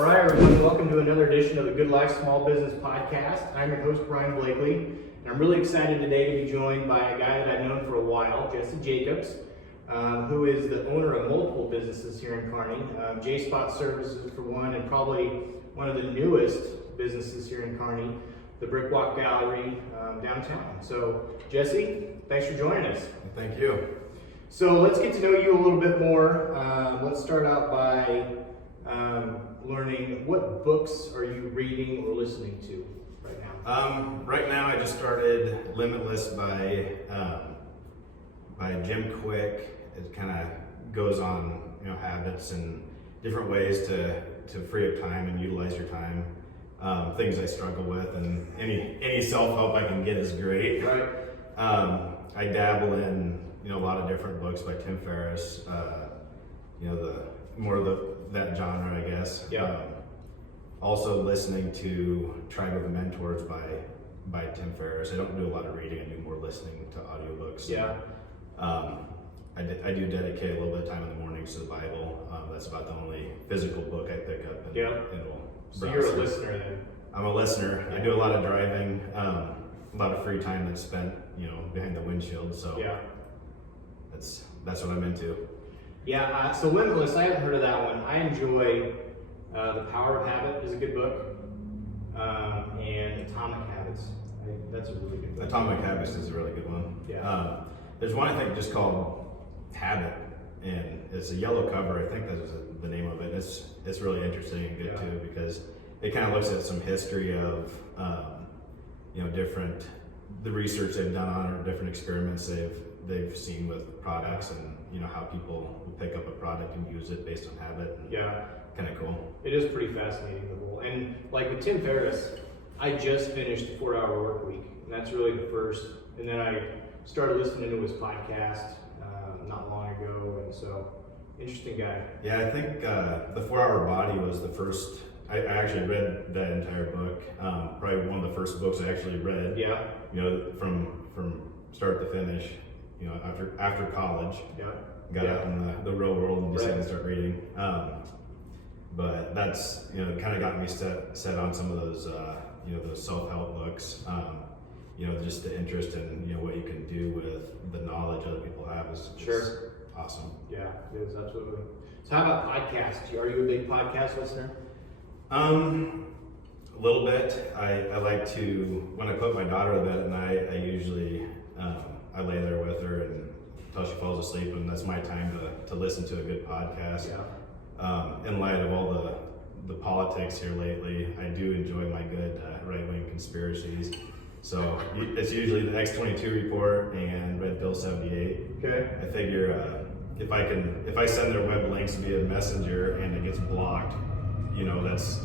All right, everyone, welcome to another edition of the Good Life Small Business Podcast. I'm your host, Brian Blakely, and I'm really excited today to be joined by a guy that I've known for a while, Jesse Jacobs, who is the owner of multiple businesses here in Kearney. Jspot Services for one, and probably one of the newest businesses here in Kearney, the Brickwalk Gallery downtown. So, Jesse, thanks for joining us. Thank you. So let's get to know you a little bit more. Let's start out by learning, what books are you reading or listening to right now? Right now, I just started Limitless by Jim Quick. It kind of goes on, habits and different ways to free up time and utilize your time. Things I struggle with, and any self-help I can get is great. Right. I dabble in a lot of different books by Tim Ferriss. That genre, I guess. Yeah. Also listening to Tribe of Mentors by Tim Ferriss. I don't do a lot of reading. I do more listening to audiobooks. Yeah. I do dedicate a little bit of time in the mornings to the Bible. That's about the only physical book I pick up. And will so you're a listener then? I'm a listener. I do a lot of driving. A lot of free time that's spent, behind the windshield. So yeah, that's what I'm into. Yeah. So Limitless, I haven't heard of that one. I enjoy The Power of Habit is a good book, and Atomic Habits. That's a really good book. Atomic Habits is a really good one. Yeah. There's one I think just called Habit, and it's a yellow cover. I think that's the name of it. It's really interesting and good too, because it kind of looks at some history of the research they've done on it, or different experiments they've seen with products, and how people will pick up a product and use it based on habit. And kind of cool. It is pretty fascinating, the whole. And like with Tim Ferriss, I just finished 4-Hour Work Week, and that's really the first. And then I started listening to his podcast not long ago, and so interesting guy. Yeah, I think the 4-Hour Body was the first. I actually read that entire book. Probably one of the first books I actually read. Yeah. From start to finish. After college. Yeah. Got out in the real world and decided to start reading. But that's kind of got me set on some of those those self-help books. Just the interest in what you can do with the knowledge other people have is awesome. Yeah, it is, absolutely. So how about podcasts? Are you a big podcast listener? A little bit. I like to, when I put my daughter to bed at night, I usually I lay there with her until she falls asleep, and that's my time to listen to a good podcast. Yeah. In light of all the politics here lately, I do enjoy my good right-wing conspiracies. So it's usually the X-22 report and Red Pill 78. Okay. I figure if I send their web links via Messenger and it gets blocked, that's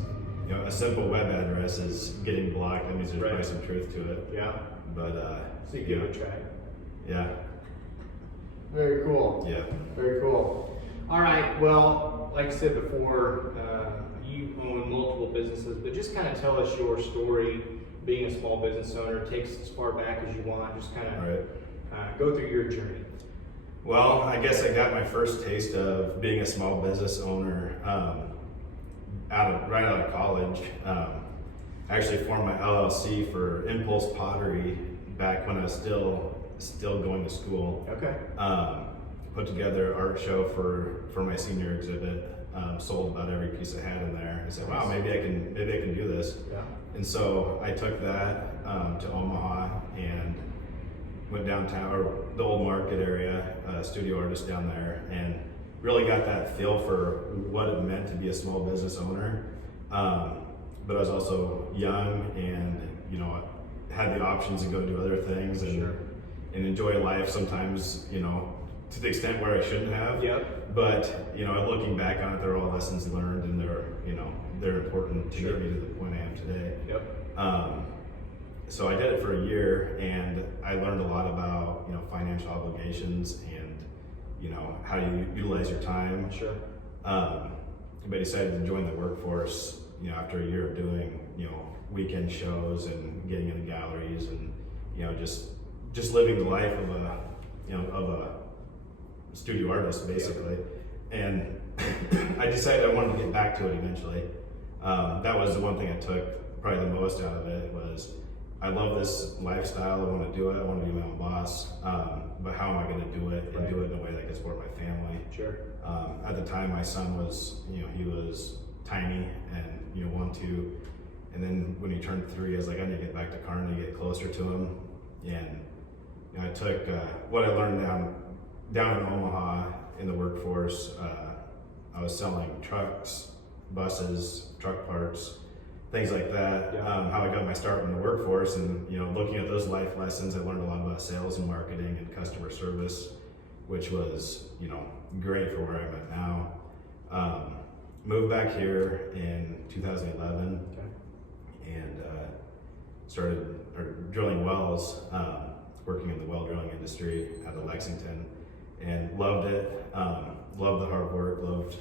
a simple web address is getting blocked. That means there's probably some truth to it. Yeah. But so you give it a try. Yeah. Very cool. Yeah. Very cool. All right. Well, like I said before, you own multiple businesses, but just kind of tell us your story. Being a small business owner, takes as far back as you want. Just kind of go through your journey. Well, I guess I got my first taste of being a small business owner right out of college. I actually formed my LLC for Impulse Pottery back when I was still going to school. Okay. Put together an art show for my senior exhibit. Sold about every piece I had in there. I said, wow, maybe I can do this. Yeah. And so I took that to Omaha and went downtown, or the old market area, studio artist down there, and really got that feel for what it meant to be a small business owner. But I was also young and, had the options to go do other things and enjoy life sometimes, to the extent where I shouldn't have. Yep. But, looking back on it, they're all lessons learned, and they're important to get me to the point I am today. Yep. So I did it for a year, and I learned a lot about, financial obligations and, how you utilize your time. Sure. But I decided to join the workforce, after a year of doing, weekend shows and getting into galleries and, just living the life of a studio artist, basically. And I decided I wanted to get back to it eventually. that was the one thing I took probably the most out of it was, I love this lifestyle, I want to do it, I want to be my own boss, but how am I going to do it and do it in a way that can support my family? Sure. At the time my son was, he was tiny and, 1, 2, and then when he turned 3, I was like, I need to get back to Kearney, get closer to him, and I took what I learned down in Omaha in the workforce. I was selling trucks, buses, truck parts, things like that. Yeah. How I got my start in the workforce, and looking at those life lessons, I learned a lot about sales and marketing and customer service, which was great for where I'm at now. Moved back here in 2011, and started drilling wells, working in the well drilling industry out of Lexington, and loved it. Loved the hard work. Loved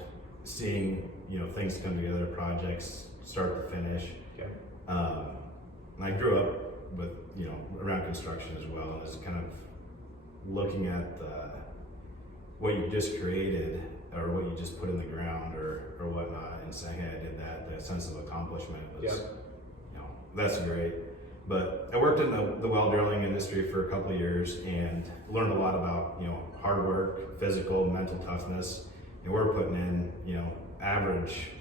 seeing things come together, projects start to finish. Okay. And I grew up with around construction as well, and was kind of looking at what you just created or what you just put in the ground or whatnot, and saying, hey, I did that. That sense of accomplishment was, that's great. But I worked in the well drilling industry for a couple of years and learned a lot about hard work, physical, mental toughness. And we're putting in average,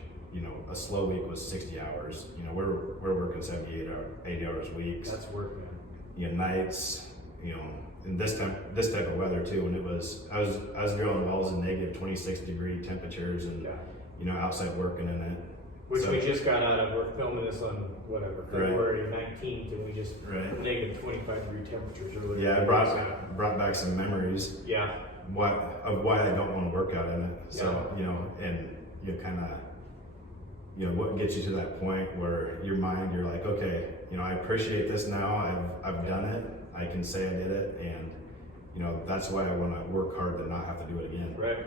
a slow week was 60 hours. We're working 80 hours weeks. That's work, man. Nights, in this type of weather too. When I was drilling wells in negative 26-degree temperatures and outside working in it. Which we just got out of. We're filming this on February 19th, and we just negative 25-degree temperatures earlier. Yeah, it brought back some memories. Yeah. Of why I don't want to work out in it. So and kind of what gets you to that point where your mind, you're like, okay, I appreciate this now. I've done it. I can say I did it, and that's why I want to work hard to not have to do it again. Right.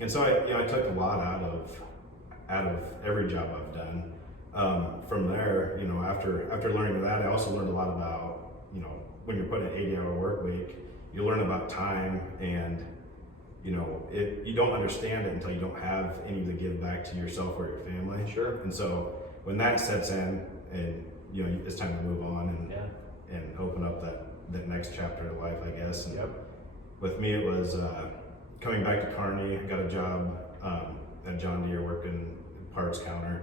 And so I took a lot out of every job I've done. From there, after learning that, I also learned a lot about, when you're putting an 80-hour work week, you learn about time, and you don't understand it until you don't have any to give back to yourself or your family. Sure. And so when that sets in, and it's time to move on and open up that next chapter of life, I guess. And with me, it was coming back to Kearney. I got a job at John Deere working parts counter,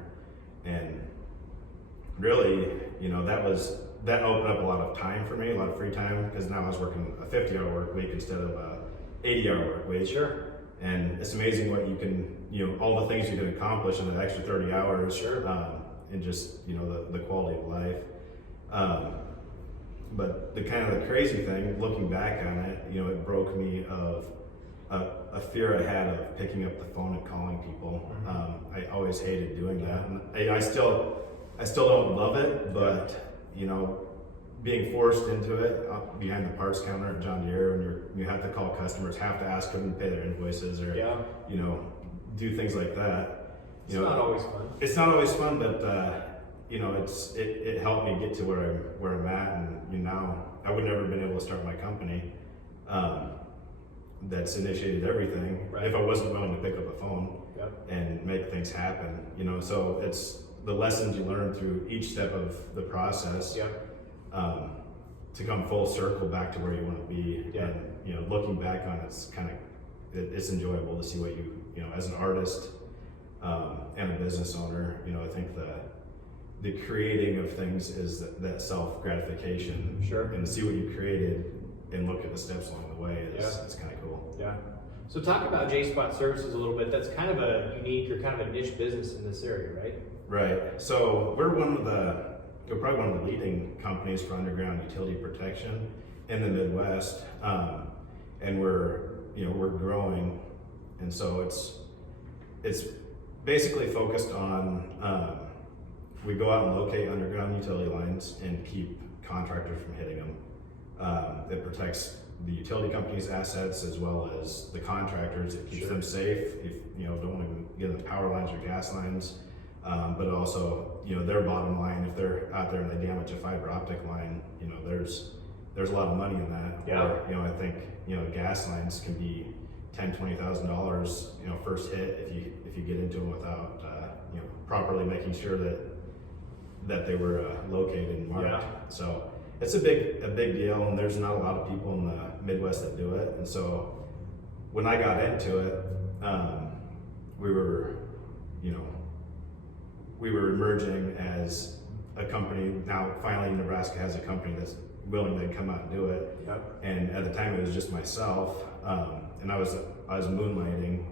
and really, that opened up a lot of time for me, a lot of free time, because now I was working a 50-hour work week instead of a 80-hour work week. Sure. And it's amazing what you can, all the things you can accomplish in an extra 30 hours. Sure. And just, the quality of life. But the kind of the crazy thing, looking back on it, it broke me of a fear I had of picking up the phone and calling people. I always hated doing that, and I still don't love it. But being forced into it behind the parts counter at John Deere, when you have to call customers, have to ask them to pay their invoices, or do things like that. It's not always fun. It's not always fun, but it helped me get to where I'm at, and now I would never have been able to start my company. That's initiated everything if I wasn't willing to pick up a phone and make things happen. So it's the lessons you learn through each step of the process to come full circle back to where you want to be. And looking back on it's enjoyable to see what you as an artist and a business owner. I think the creating of things is that self gratification. Sure. And to see what you created and look at the steps along the way it's kind of cool. Yeah. So talk about Jspot Services a little bit. That's kind of a unique or kind of a niche business in this area, right? Right. So we're probably one of the leading companies for underground utility protection in the Midwest, and we're growing, and so it's basically focused on we go out and locate underground utility lines and keep contractors from hitting them. It protects the utility company's assets as well as the contractors. It keeps them safe if don't want to get in the power lines or gas lines. But also, their bottom line, if they're out there and they damage a fiber optic line, there's a lot of money in that. Yeah. Or, I think, gas lines can be $10,000, $20,000, first hit if you get into them without properly making sure that they were located and marked. Yeah. So it's a big deal, and there's not a lot of people in the Midwest that do it. And so when I got into it, we were emerging as a company. Now finally Nebraska has a company that's willing to come out and do it. Yep. And at the time it was just myself, and I was moonlighting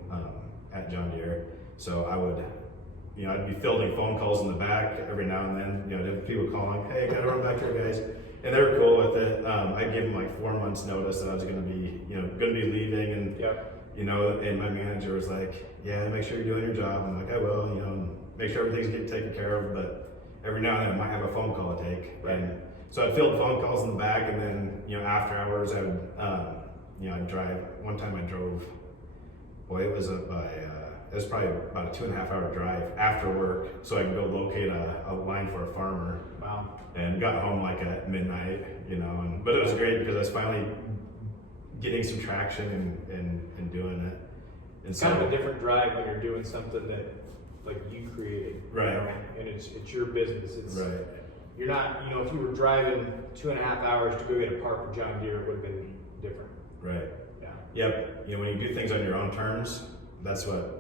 at John Deere. So I would, I'd be fielding phone calls in the back every now and then. There'd be people calling, "Hey, I gotta run back here, guys," and they were cool with it. I'd give them like 4 months notice that I was going to be leaving, and Yep. and my manager was like, "Yeah, make sure you're doing your job." I'm like, "I will," and make sure everything's getting taken care of. But every now and then I might have a phone call to take, Right. and so I'd field phone calls in the back, and then after hours I would I'd drive. One time I drove. Boy, it was it was probably about a 2.5 hour drive after work, so I could go locate a line for a farmer. Wow. And got home like at midnight, but it was great because I was finally getting some traction and doing it. And It's kind of a different drive when you're doing something that like you created, Right. And it's your business. It's right, You're not, if you were driving 2.5 hours to go get a part for John Deere, it would have been different. right. Yeah. Yep. When you do things on your own terms, that's what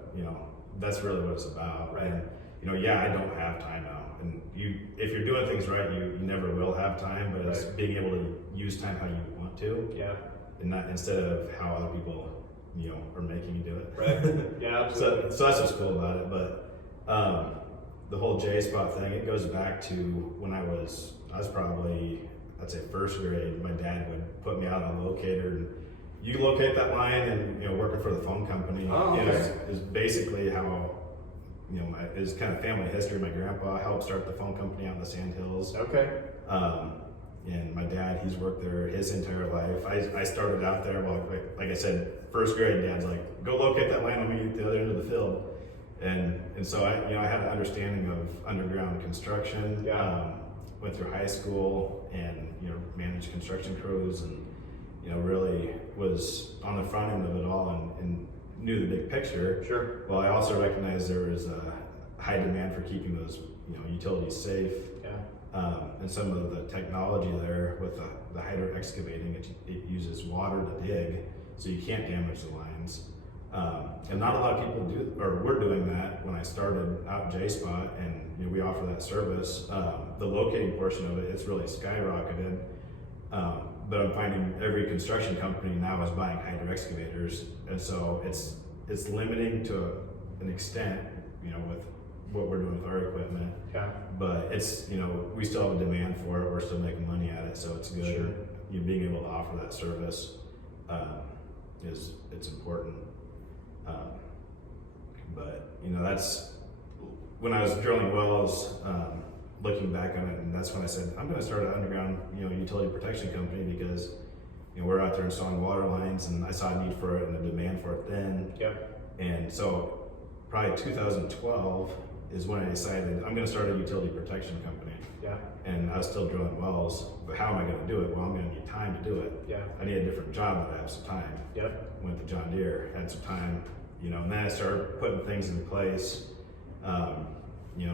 that's really what it's about. Right. And I don't have time now. And if you're doing things right, you never will have time. But it's Right. being able to use time how you want to, Yeah. and not instead of how other people are making you do it. Right. Yeah, absolutely. So that's what's cool about it. But the whole Jspot thing, it goes back to when I was probably, I'd say first grade. My dad would put me out on the locator, and you locate that line, and working for the phone company Oh, okay. is basically how is kind of family history. My grandpa helped start the phone company out in the Sandhills. Okay. And my dad, he's worked there his entire life. I started out there, well, like I said, first grade. Dad's like, "Go locate that line, I'll meet you at the other end of the field." And so I had an understanding of underground construction. Yeah. Went through high school and managed construction crews, and really was on the front end of it all, and knew the big picture. Sure. Well, I also recognized there was a high demand for keeping those utilities safe. Yeah. And some of the technology there with the hydro excavating, it uses water to dig, so you can't damage the lines. And not a lot of people do, or were doing that when I started out Jspot, and we offer that service. The locating portion of it, it's really skyrocketed. But I'm finding every construction company now is buying hydro excavators, and so it's limiting to an extent, with what we're doing with our equipment. Yeah. But it's, we still have a demand for it. We're still making money at it, so it's good. Sure. You being able to offer that service it's important. But that's when I was drilling wells. Looking back on it, and that's when I said I'm going to start an underground, utility protection company, because we're out there installing water lines, and I saw a need for it and a demand for it then. Yep. And so, probably 2012 is when I decided I'm going to start a utility protection company. Yeah. And I was still drilling wells, but how am I going to do it? Well, I'm going to need time to do it. Yeah. I need a different job, but I have some time. Yep. Went to John Deere, had some time, and then I started putting things in place.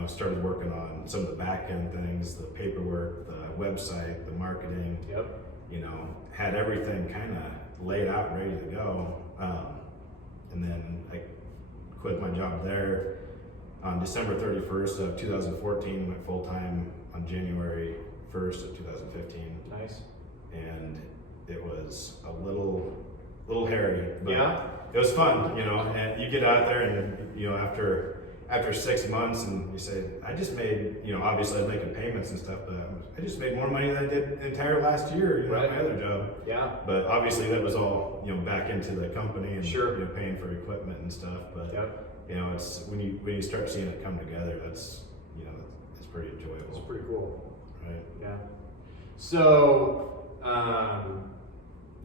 Started working on some of the back end things, the paperwork, the website, the marketing. Yep. Had everything kind of laid out and ready to go. And then I quit my job there on December 31st of 2014, went full time on January 1st of 2015. Nice. And it was a little hairy, but Yeah. it was fun, and you get out there and, after 6 months, and you say, I just made, obviously I'm making payments and stuff, but I just made more money than I did the entire last year, Right. at my other job. Yeah. But obviously that was all, back into the company and Sure. Paying for equipment and stuff. But Yep. it's when you start seeing it come together, that's it's pretty It's enjoyable, pretty cool. right? Yeah. So,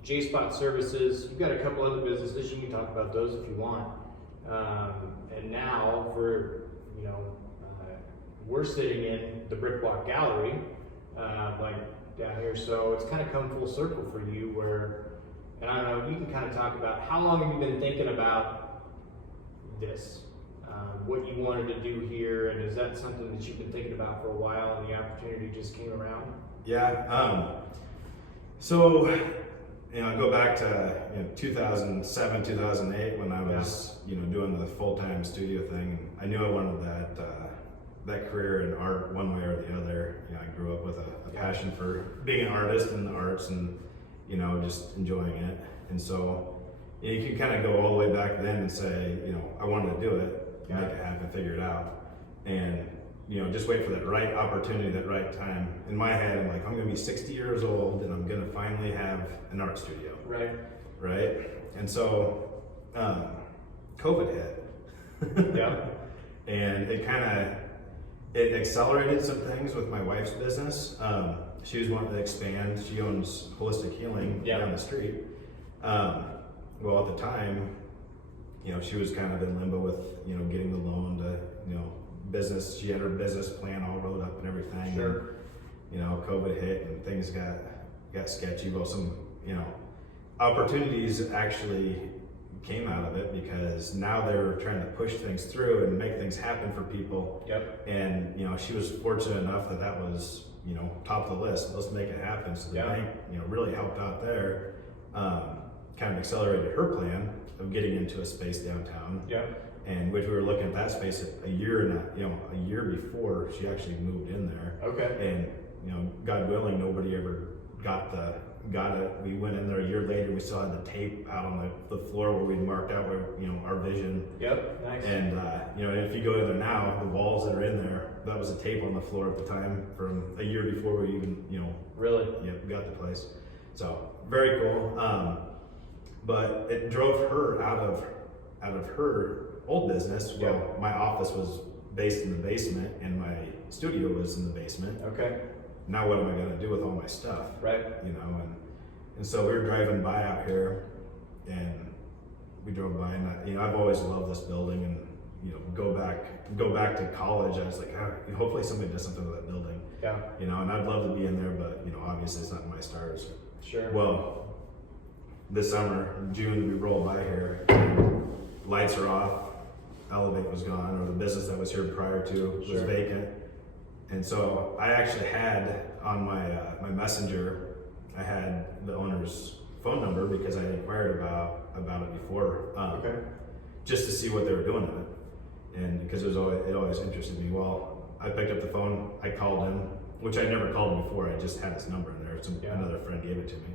Jspot Services, you've got a couple other businesses. You can talk about those if you want. And now we're sitting in the Brickwalk Gallery, down here. So it's kind of come full circle for you where, and I don't know, you can kind of talk about how long have you been thinking about this? what you wanted to do here, and is that something that you've been thinking about for a while and the opportunity just came around? Yeah. So, I go back to 2007, 2008 when I was doing the full-time studio thing. I knew I wanted that career in art one way or the other. I grew up with a passion for being an artist in the arts and just enjoying it. And so you can kind of go all the way back then and say, I wanted to do it, make it happen, figure it out, and just wait for that right opportunity, that right time. In my head, I'm like, I'm gonna be 60 years old and I'm gonna finally have an art studio. Right? And so COVID hit. Yeah. And it accelerated some things with my wife's business. She was wanting to expand. She owns Holistic Healing down the street. Well, at the time, she was kind of in limbo with, getting the loan to, business. She had her business plan all rolled up and everything. Sure. And, COVID hit and things got sketchy. Well, some, opportunities actually came out of it because now they were trying to push things through and make things happen for people. Yep. And, she was fortunate enough that was, top of the list. Let's make it happen. So the bank, really helped out there. Kind of accelerated her plan of getting into a space downtown. Yeah. And which we were looking at that space a year before she actually moved in there. Okay. And God willing, nobody ever got it. We went in there a year later. We still had the tape out on the floor where we marked out where our vision. Yep. Nice. And if you go in there now, the walls that are in there, that was a tape on the floor at the time from a year before we even really got the place. So very cool. But it drove her out of her old business. Well, my office was based in the basement and my studio was in the basement. Okay. Now what am I gonna do with all my stuff? Right. And so we were driving by out here and we drove by and I've always loved this building and go back to college. I was like, hopefully somebody does something with that building. Yeah. And I'd love to be in there, but obviously it's not in my stars. Sure. Well, this summer, June, we roll by here, lights are off, Elevate was gone, or the business that was here prior to was vacant. And so I actually had on my messenger, I had the owner's phone number because I had inquired about it before, just to see what they were doing with it. And because it always interested me. Well, I picked up the phone, I called him, which I never called him before, I just had his number in there. Another friend gave it to me.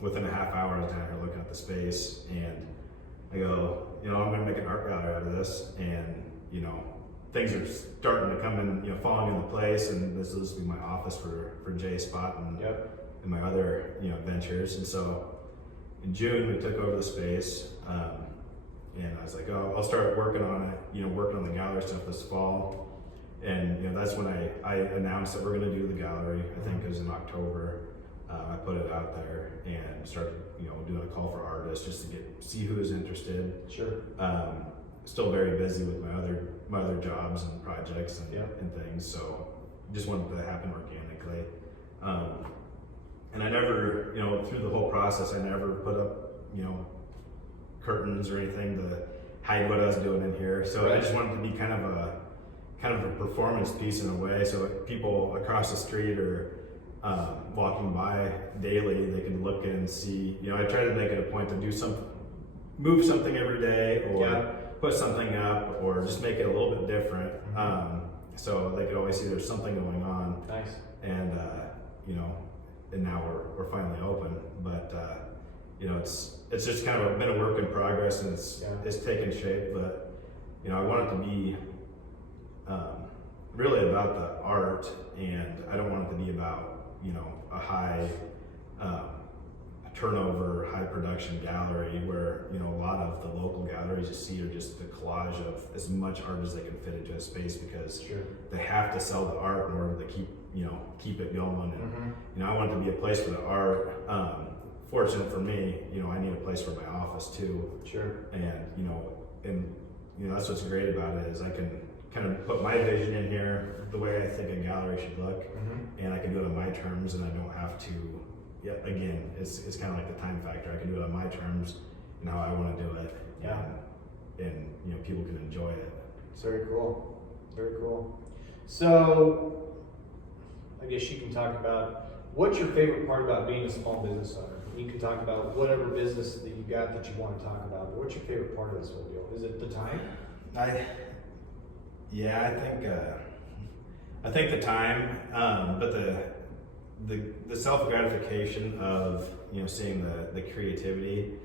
Within a half hour, I was down here looking at the space, and I go, I'm going to make an art gallery out of this, and things are starting to come in, falling into place, and this will be my office for Jspot and my other ventures. And so in June, we took over the space, and I was like, I'll start working on it, working on the gallery stuff this fall. And that's when I announced that we're going to do the gallery. I think it was in October. I put it out there and started, doing a call for artists just to see who is interested. Sure. Still very busy with my other jobs and projects and things. So just wanted to happen organically. And I never, through the whole process, I never put up, curtains or anything to hide what I was doing in here. So I just wanted to be kind of a performance piece in a way, so people across the street or walking by daily, they can look and see. I try to make it a point to move something every day, or put something up, or just make it a little bit different, so they could always see there's something going on. Nice. And and now we're finally open, but it's just kind of been a work in progress, and it's taken shape. But I want it to be really about the art, and I don't want it to be about a high turnover, high production gallery where a lot of the local galleries you see are just the collage of as much art as they can fit into a space, because they have to sell the art in order to keep it going. And I want it to be a place for the art. Fortunate for me, I need a place for my office too. Sure. And that's what's great about it, is I can kind of put my vision in here, the way I think a gallery should look, and I can do it on my terms, and I don't have to. Again, it's kind of like the time factor. I can do it on my terms and how I want to do it. and people can enjoy it. It's very cool. Very cool. So, I guess you can talk about what's your favorite part about being a small business owner. You can talk about whatever business that you got that you want to talk about. But what's your favorite part of this whole deal? Is it the time? I think the time, but the self gratification of seeing the creativity.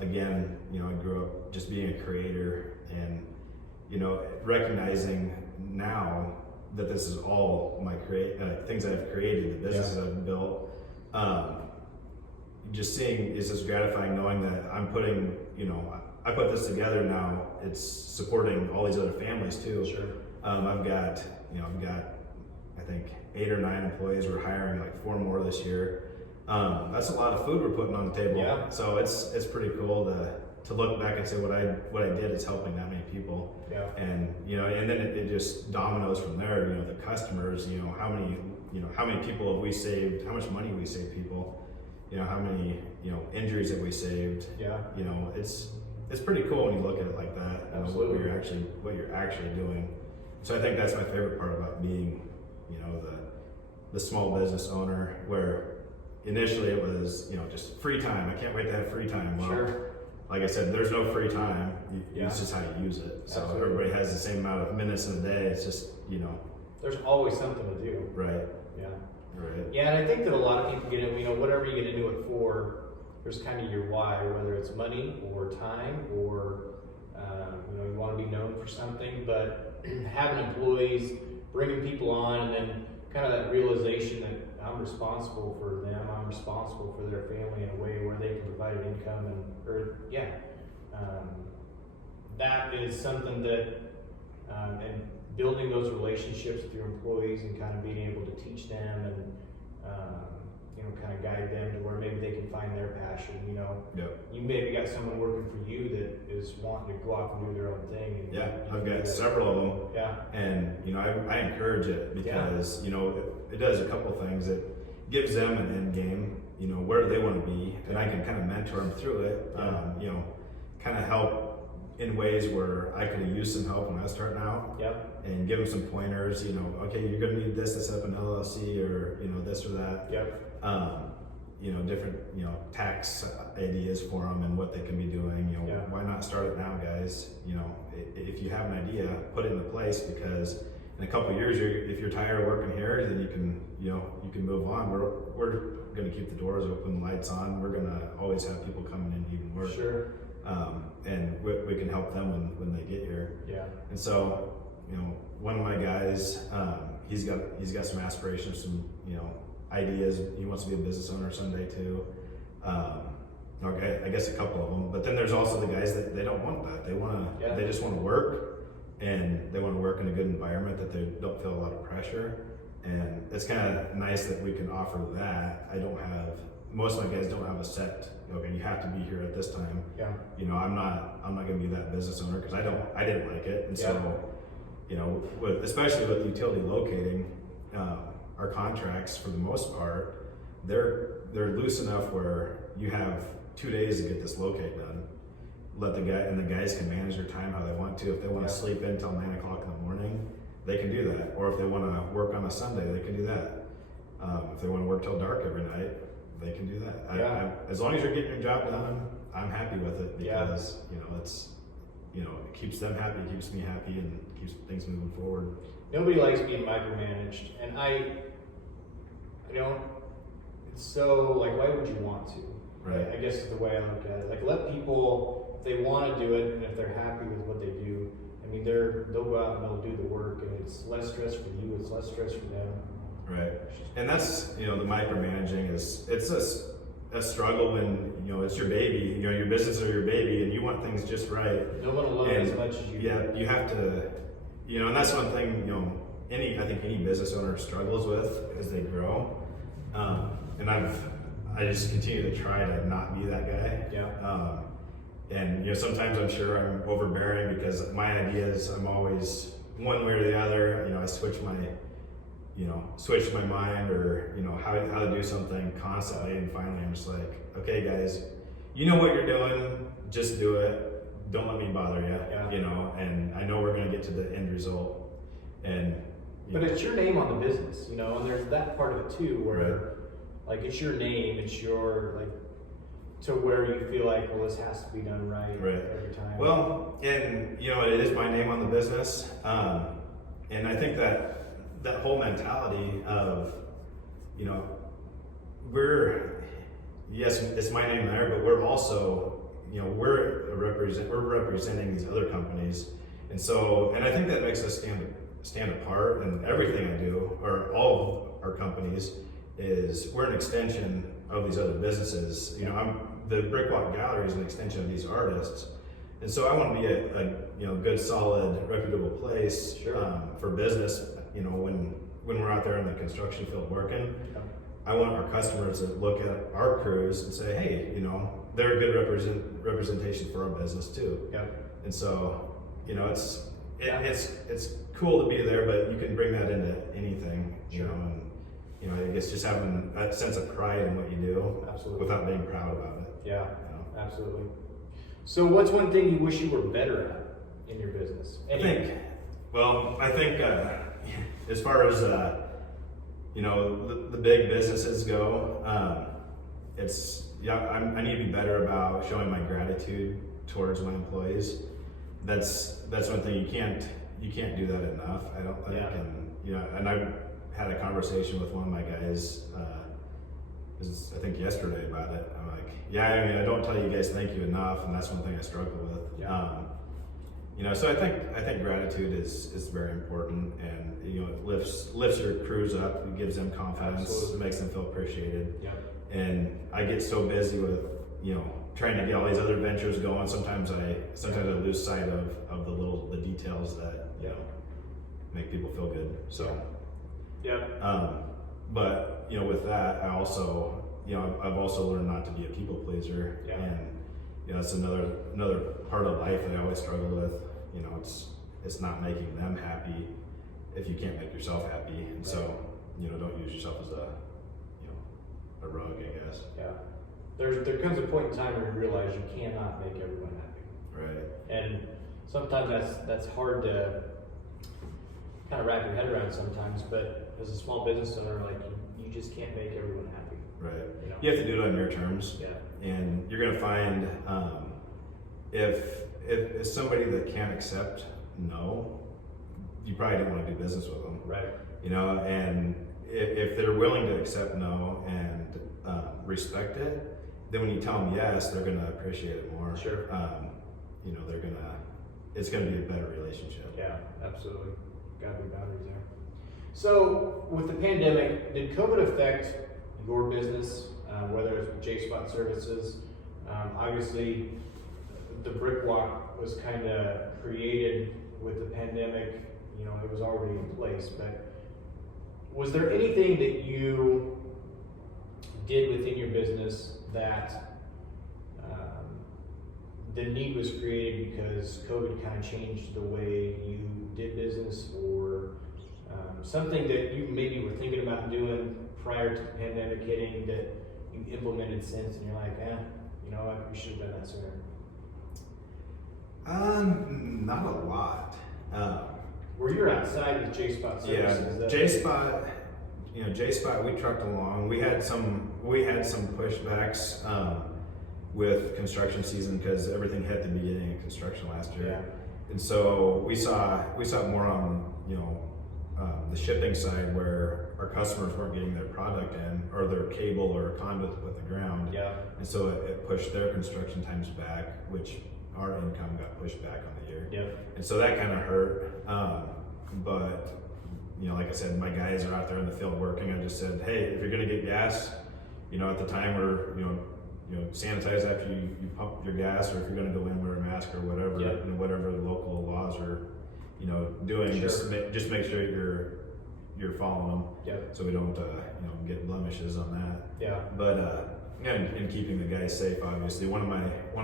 Again, I grew up just being a creator, and recognizing now that this is all my things I've created, the businesses I've built. Just seeing is just gratifying, knowing that I'm putting, I put this together now. It's supporting all these other families too. Sure. I've got I think 8 or 9 employees. We're hiring like 4 more this year. That's a lot of food we're putting on the table. Yeah. So it's pretty cool to look back and say what I did is helping that many people. Yeah. And and then it just dominoes from there. The customers. How many people have we saved? How much money we saved people? How many injuries have we saved? Yeah. It's pretty cool when you look at it like that. What you're actually doing. So I think that's my favorite part about being the small business owner, where initially it was just free time. I can't wait to have free time. Well, sure. Like I said, there's no free time. It's just how you use it. So absolutely. Everybody has the same amount of minutes in a day. It's just there's always something to do. Right. Yeah. Right. Yeah, and I think that a lot of people get it. Whatever you get into it for, there's kind of your why, whether it's money or time or you want to be known for something. But having employees, bringing people on, and then kind of that realization that I'm responsible for them, I'm responsible for their family in a way where they can provide an income, that is something that, and building those relationships with your employees and kind of being able to teach them and kind of guide them to where maybe they can find their passion. Yep. You maybe got someone working for you that is wanting to go off and do their own thing. And I've got several of them. Yeah. And I encourage it because it does a couple things. It gives them an end game. Where do they want to be, and I can kind of mentor them through it. Kind of help in ways where I could have used some help when I was starting out. Yep. And give them some pointers. Okay, you're going to need this to set up an LLC, or this or that. Yep. Different tax ideas for them and what they can be doing. Why not start it now, guys? If you have an idea, put it into place, because in a couple of years, if you're tired of working here, then you can move on. We're going to keep the doors open, lights on. We're going to always have people coming in needing work. Sure. And we can help them when they get here. Yeah. And so, one of my guys, he's got some aspirations, some ideas. He wants to be a business owner someday too. I guess a couple of them. But then there's also the guys that they don't want that. They just want to work, and they want to work in a good environment that they don't feel a lot of pressure. And it's kind of nice that we can offer that. Most of my guys don't have a set, you have to be here at this time. Yeah. I'm not going to be that business owner because I didn't like it. And so, especially with utility locating, our contracts for the most part, they're loose enough where you have 2 days to get this locate done. The guys can manage their time how they want to. If they want to sleep in until 9 o'clock in the morning, they can do that. Or if they want to work on a Sunday, they can do that. If they want to work till dark every night, they can do that. As long as you're getting your job done, I'm happy with it, because it keeps them happy, it keeps me happy, and keeps things moving forward. Nobody likes being micromanaged, and I don't. It's so why would you want to? Right. I guess is the way I look at it. Let people, if they want to do it, and if they're happy with what they do, they'll go out and they'll do the work, and it's less stress for you, it's less stress for them. Right. And that's, the micromanaging it's a struggle when, it's your baby, your business or your baby, and you want things just right. No one will love it as much as you. Yeah, you have to, and that's one thing, I think any business owner struggles with as they grow. And I just continue to try to not be that guy. Yeah. And sometimes I'm sure I'm overbearing because my ideas, I'm always one way or the other. I switch my mind, or how to do something constantly, and finally I'm just like, okay guys, you know what you're doing, just do it. don't let me bother you, Yeah. you know, and I know we're going to get to the end result. And but it's your name on the business, you know, and there's that part of it too, where like it's your name, it's your like to where you feel like, well, this has to be done right every time. Well, and you know, it is my name on the business, and I think that whole mentality of, you know, yes, it's my name there, but we're also, you know, we're representing these other companies, and I think that makes us stand apart. And everything I do, or all of our companies, is we're an extension of these other businesses. You know, the Brickwalk Gallery is an extension of these artists, and so I want to be a you know, good, solid, reputable place for business. You know, when we're out there in the construction field working, I want our customers to look at our crews and say, hey, you know, they're a good representation for our business too. Yeah. And so, you know, it's cool to be there, but you can bring that into anything, you know, and you know, I guess just having that sense of pride in what you do, absolutely, without being proud about it. Yeah, you know? Absolutely. So, what's one thing you wish you were better at in your business? I think as far as you know, the big businesses go, I need to be better about showing my gratitude towards my employees. That's one thing you can't do that enough, I don't think. Yeah. And you know, and I had a conversation with one of my guys, I think yesterday, about it. I'm like, I mean, I don't tell you guys thank you enough, and that's one thing I struggle with. Yeah. You know, so I think gratitude is very important, and you know, it lifts your crews up, it gives them confidence, Absolutely. It makes them feel appreciated. Yeah. And I get so busy with, you know, trying to get all these other ventures going. Sometimes I lose sight of the details that, you know, make people feel good. So yeah. But you know, with that, I also, you know, I've also learned not to be a people pleaser. Yeah. And you know, it's another part of life that I always struggle with. You know, it's not making them happy if you can't make yourself happy. And so, you know, don't use yourself as a rug, I guess. Yeah. There comes a point in time where you realize you cannot make everyone happy. Right. And sometimes that's hard to kind of wrap your head around sometimes, but as a small business owner, like you just can't make everyone happy. Right. You know? You have to do it on your terms. Yeah. And you're gonna find if somebody that can't accept no, you probably don't want to do business with them. Right. You know, and if they're willing to accept no and respect it, then when you tell them yes, they're gonna appreciate it more. Sure. You know, it's gonna be a better relationship. Yeah, absolutely. Gotta be boundaries there. So, with the pandemic, did COVID affect your business, whether it's Jspot Services? Obviously, the Brickwalk was kind of created with the pandemic. You know, it was already in place, but was there anything that you did within your business that the need was created because COVID kind of changed the way you did business, or something that you maybe were thinking about doing prior to the pandemic hitting that you implemented since, and you're like, you know what, we should have done that sooner? Not a lot. Where you're outside with Jspot Services. Jspot, we trucked along. We had some pushbacks with construction season because everything hit the beginning of construction last year. Yeah. And so we saw more on, you know, the shipping side, where our customers weren't getting their product in, or their cable or conduit to put the ground. Yeah. And so it pushed their construction times back, which our income got pushed back on the year. Yeah. And so that kind of hurt. But you know, like I said, my guys are out there in the field working. I just said, hey, if you're gonna get gas, you know, at the time, or you know, sanitize after you pump your gas, or if you're gonna go in, wear a mask or whatever. Yep. You know, whatever the local laws are, you know, doing. Sure. Just make sure you're following them. Yep. So we don't get blemishes on that. Yeah. But and keeping the guys safe, obviously. One of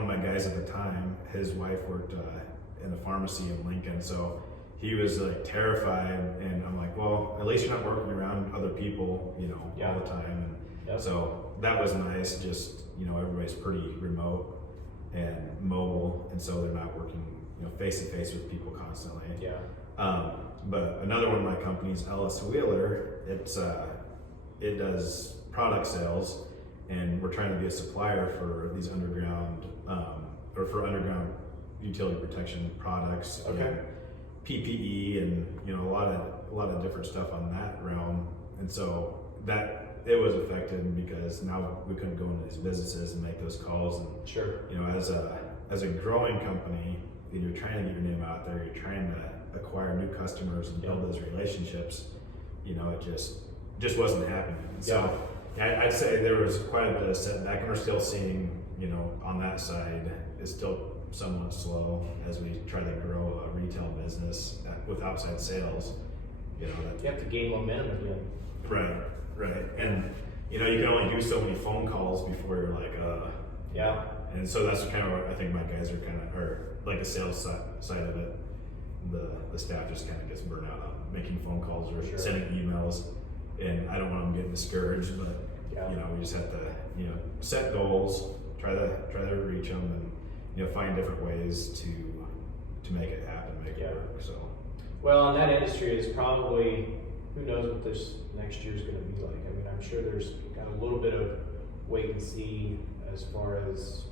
my guys at the time, his wife worked in a pharmacy in Lincoln, so he was like terrified. And I'm like, well, at least you're not working around other people, you know, all the time. And so that was nice. Just, you know, everybody's pretty remote, and mobile, and so they're not working, face to face with people constantly. Yeah. But another one of my companies, Ellis Wheeler, it does product sales, and we're trying to be a supplier for these underground or for underground utility protection products. Okay. And PPE and a lot of different stuff on that realm, and so that it was affected because now we couldn't go into these businesses and make those calls. And Sure. As a growing company, you're trying to get your name out there, you're trying to acquire new customers and build those relationships. It just wasn't happening. So I'd say there was quite a bit of setback, and we're still seeing, on that side, it's still somewhat slow as we try to grow a retail business with outside sales. You have to gain momentum again. Right. And you can only do so many phone calls before you're like, Yeah. And so that's kind of what I think my guys are like the sales side of it. The staff just kind of gets burnt out on making phone calls or sending emails, and I don't want them getting discouraged, but we just have to set goals, try to reach them, and find different ways to make it happen, make it work. So well, and that industry is probably, who knows what this next year's going to be like. I mean, I'm sure there's got a little bit of wait and see as far as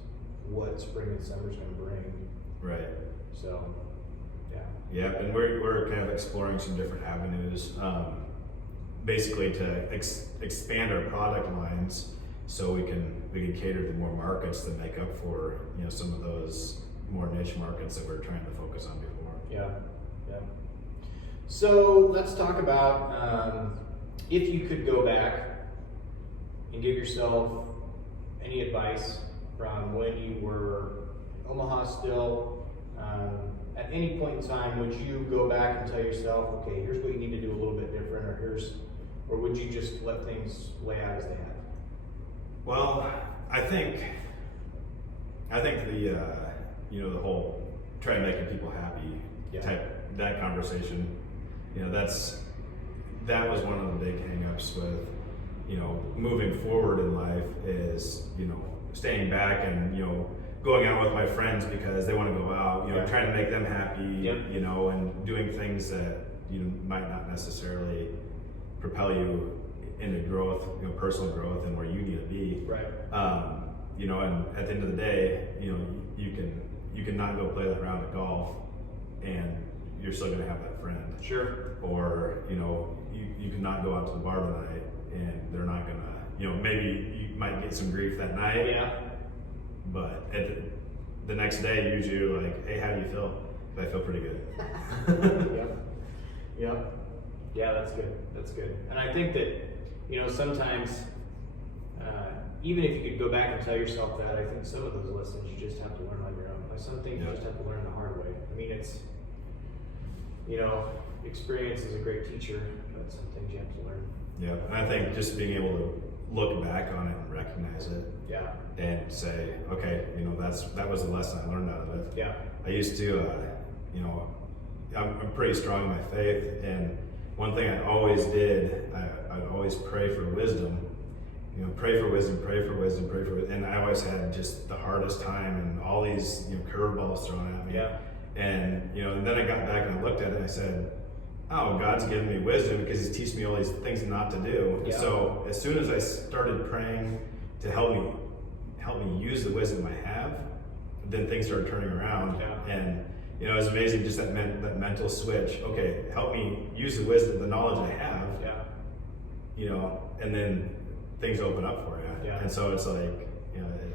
what spring and summer's going to bring. Right. So yeah, and we're kind of exploring some different avenues, basically to expand our product lines so we can cater to more markets to make up for some of those more niche markets that we're trying to focus on before. Yeah. So let's talk about if you could go back and give yourself any advice from when you were in Omaha still. At any point in time, would you go back and tell yourself, okay, here's what you need to do a little bit different, or would you just let things lay out as they have? Well, I think the whole try making people happy type, that conversation, that was one of the big hang-ups with moving forward in life is staying back and going out with my friends because they want to go out, trying to make them happy, and doing things that might not necessarily propel you into growth, personal growth and where you need to be. Right. And at the end of the day, you can not go play that round of golf and you're still gonna have that friend. Sure. Or, you cannot go out to the bar tonight and they're not gonna, maybe you might get some grief that night. Yeah. But the next day, usually you're like, hey, how do you feel? I feel pretty good. Yeah, that's good. And I think that, sometimes, even if you could go back and tell yourself that, I think some of those lessons you just have to learn on your own. Like some things you just have to learn the hard way. I mean, it's, experience is a great teacher, but some things you have to learn. Yeah, and I think just being able to look back on it and recognize it. Yeah. And say, okay, that was the lesson I learned out of it. Yeah. I used to, I'm pretty strong in my faith, and one thing I always did, I'd always pray for wisdom. Pray for wisdom, and I always had just the hardest time and all these curveballs thrown at me. Yeah. And and then I got back and I looked at it and I said, oh, God's given me wisdom because He's teaching me all these things not to do. Yeah. So as soon as I started praying to help me use the wisdom I have, then things started turning around. Yeah. And it's amazing just that mental switch. Okay, help me use the wisdom, the knowledge I have. Yeah. And then things open up for you. Yeah. And so it's like,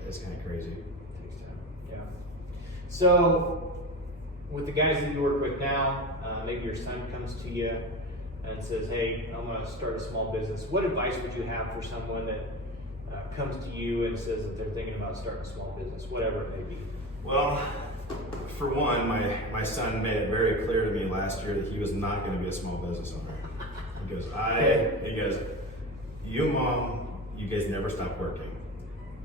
it's kind of crazy. It takes time. Yeah. So with the guys that you work with now, maybe your son comes to you and says, hey, I'm going to start a small business. What advice would you have for someone that comes to you and says that they're thinking about starting a small business, whatever it may be? Well, for one, my son made it very clear to me last year that he was not going to be a small business owner. He goes, you mom, you guys never stop working.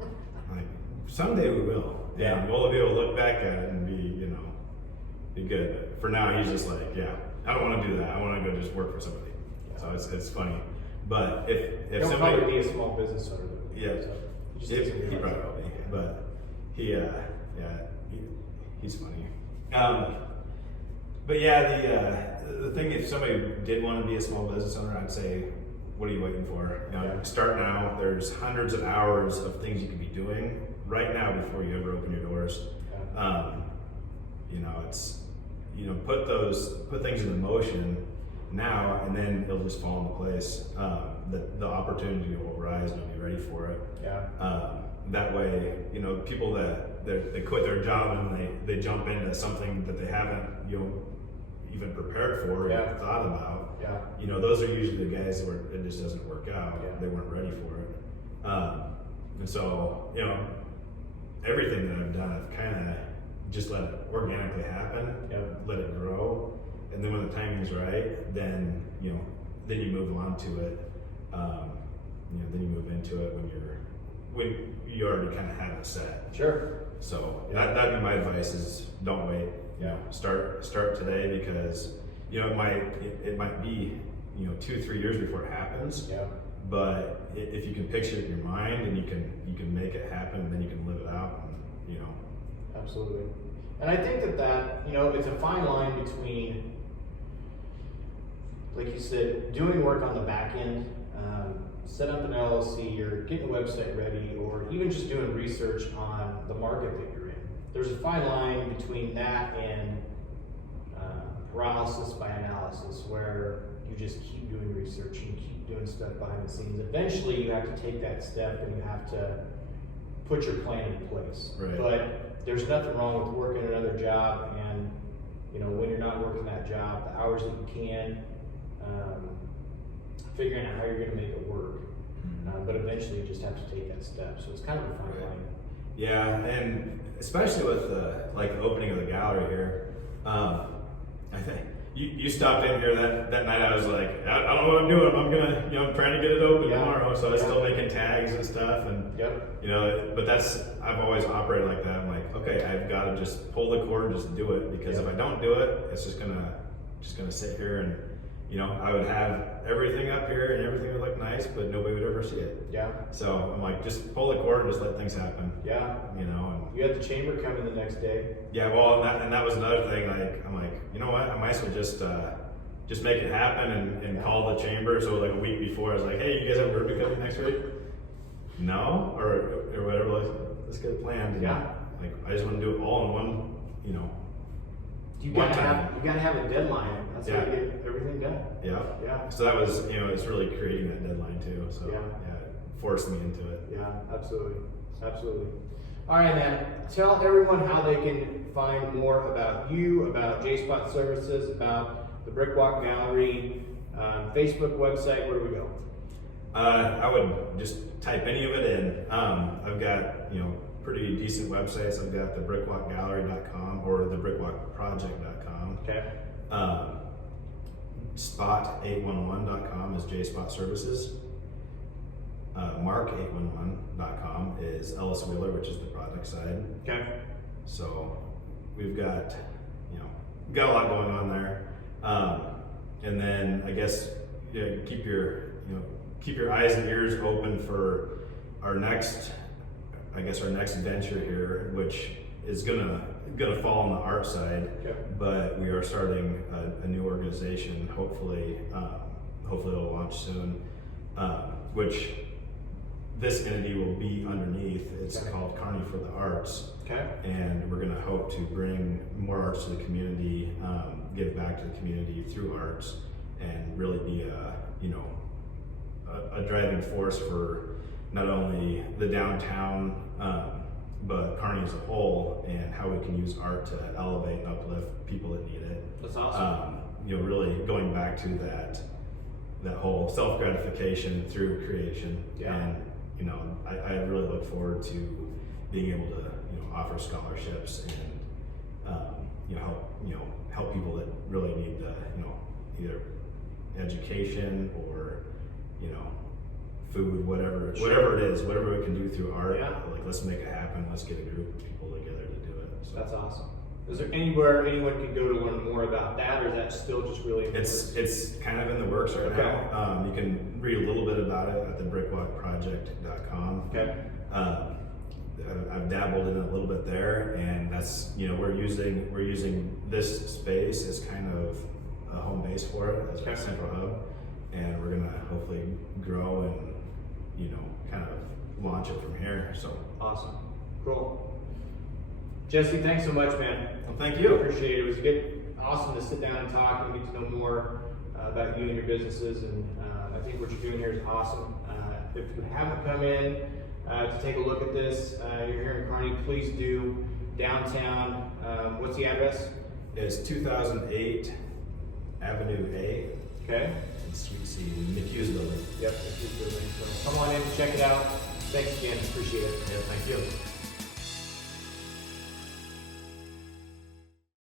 I'm like, someday we will. Yeah. And we'll be able to look back at it and be good. But for now, he's just like, yeah, I don't want to do that. I want to go just work for somebody. Yeah. So it's funny. But if He'll somebody probably be a small business owner. yeah, So he probably will be. But he's funny. But yeah, the thing, if somebody did want to be a small business owner, I'd say, what are you waiting for? Start now. There's hundreds of hours of things you could be doing right now before you ever open your doors. It's put things into motion now, and then it'll just fall into place. The opportunity will rise, and you'll be ready for it. That way, people that they quit their job and they jump into something that they haven't even prepared for or thought about. Those are usually the guys where it just doesn't work out. They weren't ready for it. And so, everything that I've done, I've kind of just let it organically happen, let it grow, and then when the timing's right, then you move on to it. Then you move into it when you already kind of have it set. Sure. So that'd be my advice: is don't wait. Start today, because it might be 2-3 years before it happens. But if you can picture it in your mind and you can make it happen, then you can live it out. And, Absolutely. And I think that it's a fine line between, like you said, doing work on the back end, set up an LLC or getting a website ready, or even just doing research on the market that you're in. There's a fine line between that and paralysis by analysis, where you just keep doing research and keep doing stuff behind the scenes. Eventually, you have to take that step and you have to put your plan in place. Right. But there's nothing wrong with working another job, and when you're not working that job, the hours that you can, figuring out how you're going to make it work. But eventually, you just have to take that step. So it's kind of a fine line. Yeah, and especially with the opening of the gallery here, I think you stopped in here that night. I was like, I don't know what I'm doing. I'm gonna, I'm trying to get it open tomorrow. So I was still making tags and stuff, and but I've always operated like that. I'm like, okay, I've got to just pull the cord and just do it, because if I don't do it, it's just gonna sit here, and I would have everything up here and everything would look nice, but nobody would ever see it. So I'm like, just pull the cord and just let things happen. And you had the chamber come in the next day. Well, and that was another thing. I'm like, you know what? I might as well just make it happen and call the chamber. So like a week before, I was like, hey, you guys have a ribbon cutting next week? No, or whatever. Let's get it planned. Like, I just want to do it all in one. You gotta have a deadline. That's how you get everything done. So that was, it's really creating that deadline too. So it forced me into it. Absolutely. All right, man. Tell everyone how they can find more about you, about Jspot Services, about the Brickwalk Gallery, Facebook website. Where do we go? I would just type any of it in. I've got pretty decent websites. I've got the brickwalkgallery.com or the brickwalkproject.com. Okay. Spot811.com is Jspot Services. Mark811.com is Ellis Wheeler, which is the product side. Okay. So we've got got a lot going on there. And then I guess keep your eyes and ears open for our next venture here, which is gonna fall on the art side. But we are starting a new organization. Hopefully it'll launch soon. Which this entity will be underneath. It's called Kearney for the Arts. And we're gonna hope to bring more arts to the community, give back to the community through arts, and really be a driving force for not only the downtown, but Kearney as a whole, and how we can use art to elevate and uplift people that need it. That's awesome. Really going back to that whole self-gratification through creation. And I really look forward to being able to offer scholarships and help people that really need the either education or food, whatever it is, whatever we can do through art. Like, let's make it happen. Let's get a group of people together to do it. So that's awesome. Is there anywhere anyone can go to learn more about that, or is that still just really in the works? It's kind of in the works right now. You can read a little bit about it at the brickwalkproject.com. I've dabbled in it a little bit there, and that's, you know, we're using this space as kind of a home base for it, as a central hub, and we're gonna hopefully grow and, you know, kind of launch it from here. So awesome, cool. Jesse, thanks so much, man. well, thank you. Appreciate it. It was awesome to sit down and talk and get to know more about you and your businesses, and I think what you're doing here is awesome. If you haven't come in to take a look at this, you're here in Kearney, please do. Downtown, what's the address? It's 2008 Avenue A. Okay. In Suite C, McHugh's building. Yep. So come on in and check it out. Thanks again. Appreciate it. Yeah, thank you.